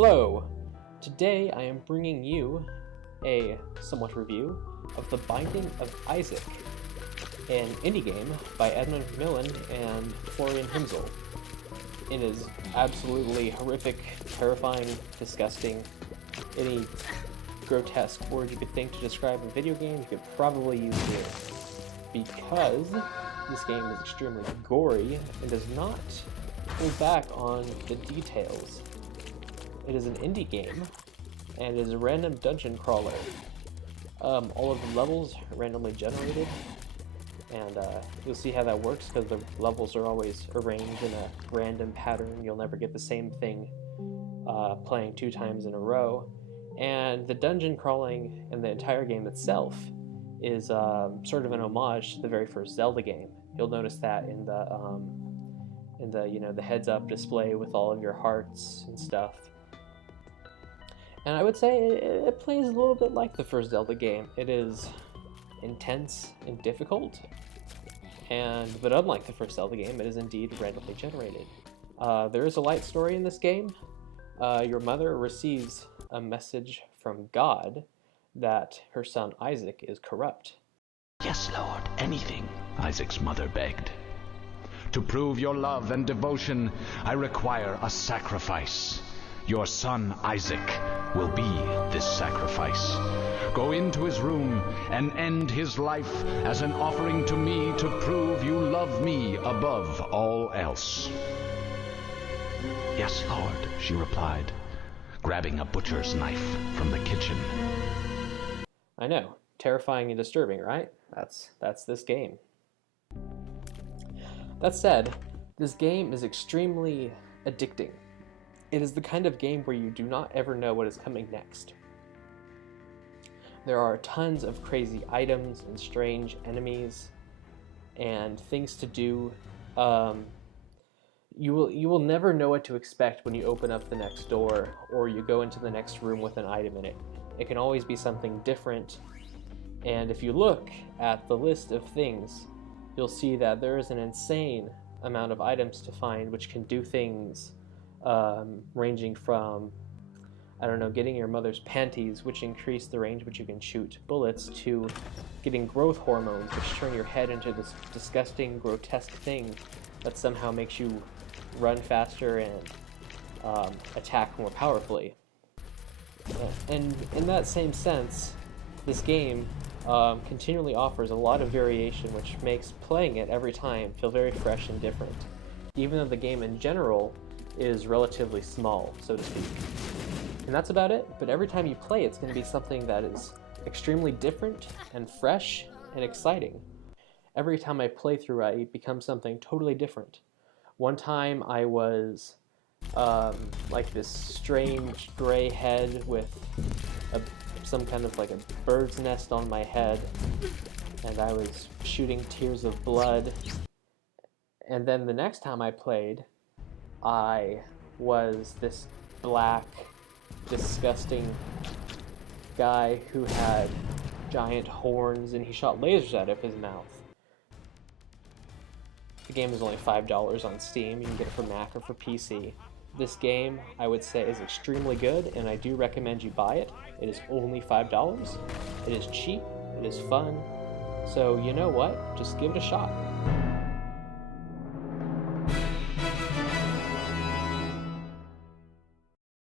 Hello! Today I am bringing you a somewhat review of The Binding of Isaac, an indie game by Edmund McMillen and Florian Himsl. It is absolutely horrific, terrifying, disgusting. Any grotesque word you could think to describe a video game, you could probably use here. Because this game is extremely gory and does not hold back on the details. It is an indie game, and it is a random dungeon crawler. All of the levels are randomly generated, and you'll see how that works because the levels are always arranged in a random pattern. You'll never get the same thing playing 2 times in a row. And the dungeon crawling and the entire game itself is sort of an homage to the very first Zelda game. You'll notice that in the heads-up display with all of your hearts and stuff. And I would say it plays a little bit like the first Zelda game. It is intense and difficult, but unlike the first Zelda game, it is indeed randomly generated. There is a light story in this game. Your mother receives a message from God that her son Isaac is corrupt. "Yes, Lord, anything," Isaac's mother begged. "To prove your love and devotion, I require a sacrifice. Your son Isaac will be this sacrifice. Go into his room and end his life as an offering to me to prove you love me above all else." "Yes, Lord," she replied, grabbing a butcher's knife from the kitchen. I know, terrifying and disturbing, right? That's this game. That said, this game is extremely addicting. It is the kind of game where you do not ever know what is coming next. There are tons of crazy items and strange enemies and things to do. You will never know what to expect when you open up the next door or you go into the next room with an item in it. It can always be something different, and if you look at the list of things, you'll see that there is an insane amount of items to find which can do things ranging from, I don't know, getting your mother's panties, which increase the range which you can shoot bullets, to getting growth hormones, which turn your head into this disgusting, grotesque thing that somehow makes you run faster and attack more powerfully. And in that same sense, this game continually offers a lot of variation, which makes playing it every time feel very fresh and different, even though the game in general is relatively small, so to speak. And that's about it, but every time you play, it's going to be something that is extremely different and fresh and exciting. Every time I play through, I become something totally different. One time I was like this strange gray head with some kind of like a bird's nest on my head, and I was shooting tears of blood. And then the next time I played, I was this black, disgusting guy who had giant horns and he shot lasers out of his mouth. The game is only $5 on Steam. You can get it for Mac or for PC. This game, I would say, is extremely good, and I do recommend you buy it. It is only $5. It is cheap, it is fun, so you know what? Just give it a shot.